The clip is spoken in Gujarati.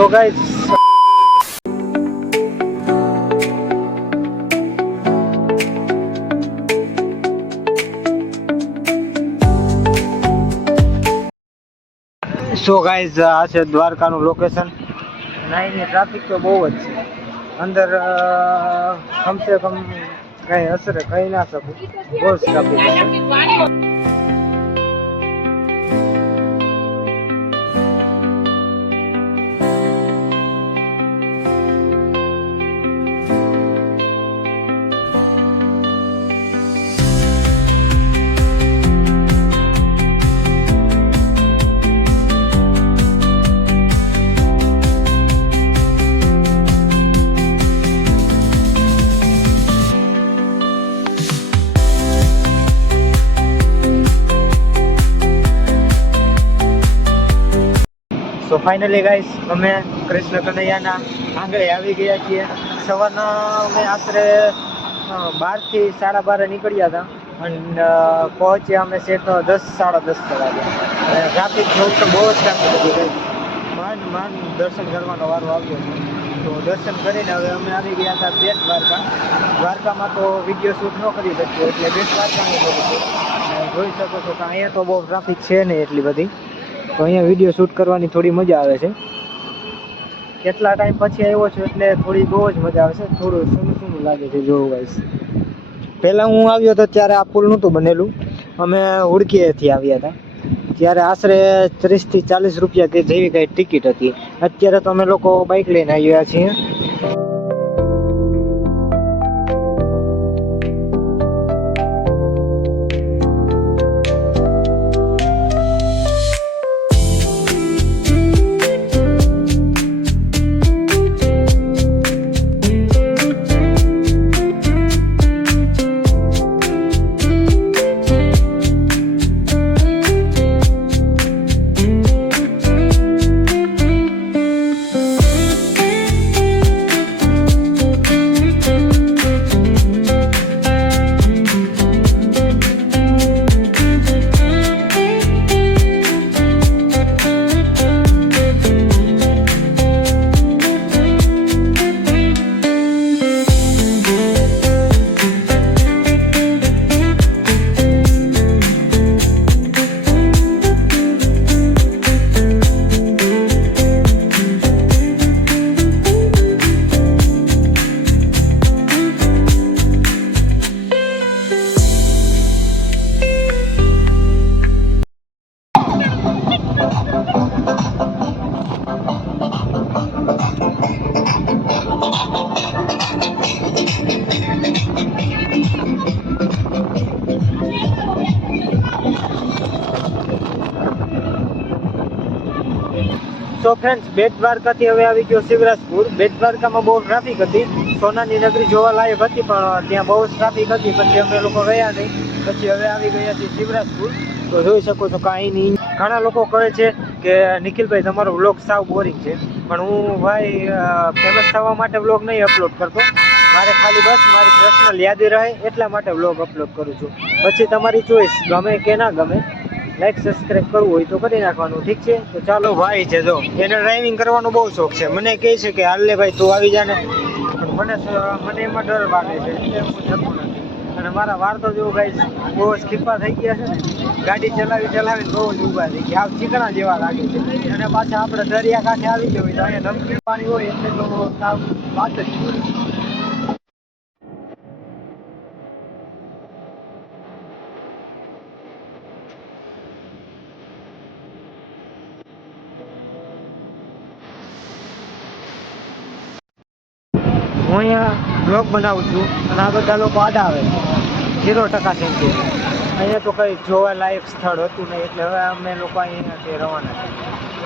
સો ગાઈસ આ છે દ્વારકાનું લોકેશન. નાઈની ટ્રાફિક તો બહુ જ છે અંદર. કમસે કમ કઈ અસરે કહી ના શકું, બહુ જ ટ્રાફિક છે. તો ફાઇનલી ગાઈસ અમે કૃષ્ણ કનૈયાના આંગણે આવી ગયા છીએ. સવારના અમે આશરે 12 થી 12:30 નીકળ્યા હતા અને પહોંચ્યા અમે સેટ 10 10:30 વાગે. અને ટ્રાફિક જોઉં તો બહુ જ ટ્રાફિક હતી ગાઈસ. માંડ દર્શન કરવાનો વારો આવ્યો છે. તો દર્શન કરીને હવે અમે આવી ગયા હતા બેટ દ્વારકા. દ્વારકામાં તો વિડીયો શૂટ ન કરી શકીએ એટલે બેટ દ્વારકાનું કરું છું. જોઈ શકો છો કે અહીંયા તો બહુ ટ્રાફિક છે નહીં એટલી બધી, તો અહીંયા વિડીયો શૂટ કરવાની થોડી મજા આવે છે. કેટલા ટાઈમ પછી આવ્યો છું એટલે થોડી બહુ જ મજા આવે છે. થોડું સૂનું લાગે છે જોવું ગાઈસ. પહેલાં હું આવ્યો હતો ત્યારે આ પુલ નહોતું બનેલું. અમે હુડકીએથી આવ્યા હતા ત્યારે આશરે 30 થી 40 રૂપિયા જેવી કંઈ ટિકિટ હતી. અત્યારે તો અમે લોકો બાઇક લઈને આવ્યા છીએ. તો ફ્રેન્ડ્સ બેટ દ્વારકાથી હવે આવી ગયો શિવરાજપુર. બેટ દ્વારકામાં બહુ ટ્રાફિક હતી. સોનાની નગરી જોવા લાયક હતી પણ ત્યાં બહુ જ ટ્રાફિક હતી. પછી અમે લોકો ગયા નહીં. પછી હવે આવી ગયા છીએ શિવરાજપુર. તો જોઈ શકો છો કાંઈ નહીં. ઘણા લોકો કહે છે કે નિખિલભાઈ તમારો વ્લોગ સાવ બોરિંગ છે, પણ હું ભાઈ ફેમસ થવા માટે વ્લોગ નહીં અપલોડ કરતો. મારે ખાલી બસ મારી પર્સનલ યાદી રહે એટલા માટે વ્લોગ અપલોડ કરું છું. પછી તમારી ચોઈસ, ગમે કે ના ગમે. લાઈક સબસ્ક્રાઈબ કરવું હોય તો કરી નાખવાનું, ઠીક છે? તો ચાલો. ભાઈ છે જો એને ડ્રાઇવિંગ કરવાનો બહુ શોખ છે. મને કહે છે કે હાલ લે ભાઈ તું આવી જા ને, પણ મને એમાં ડર લાગે છે એટલે હું જતો નથી. અને મારા વાર તો જેવું ગાઈસ બહુ જ ખીપા થઈ ગયા છે ને, ગાડી ચલાવીને બહુ જ ઊભા થઈ ગયા. આવ ચીકણા જેવા લાગે છે. અને પાછા આપણે દરિયા કાંઠે આવી જવું તો અહીંયા નમકીન પાણી હોય એટલે તો સાવ વાત જ હોય. હું અહીંયા બ્લોગ બનાવું છું અને આ બધા લોકો આડા આવે છે. 0% સેન્ચુરી. અહીંયા તો કંઈ જોવાલાયક સ્થળ હતું નહીં એટલે હવે અમે લોકો અહીંયાથી રવાના છીએ.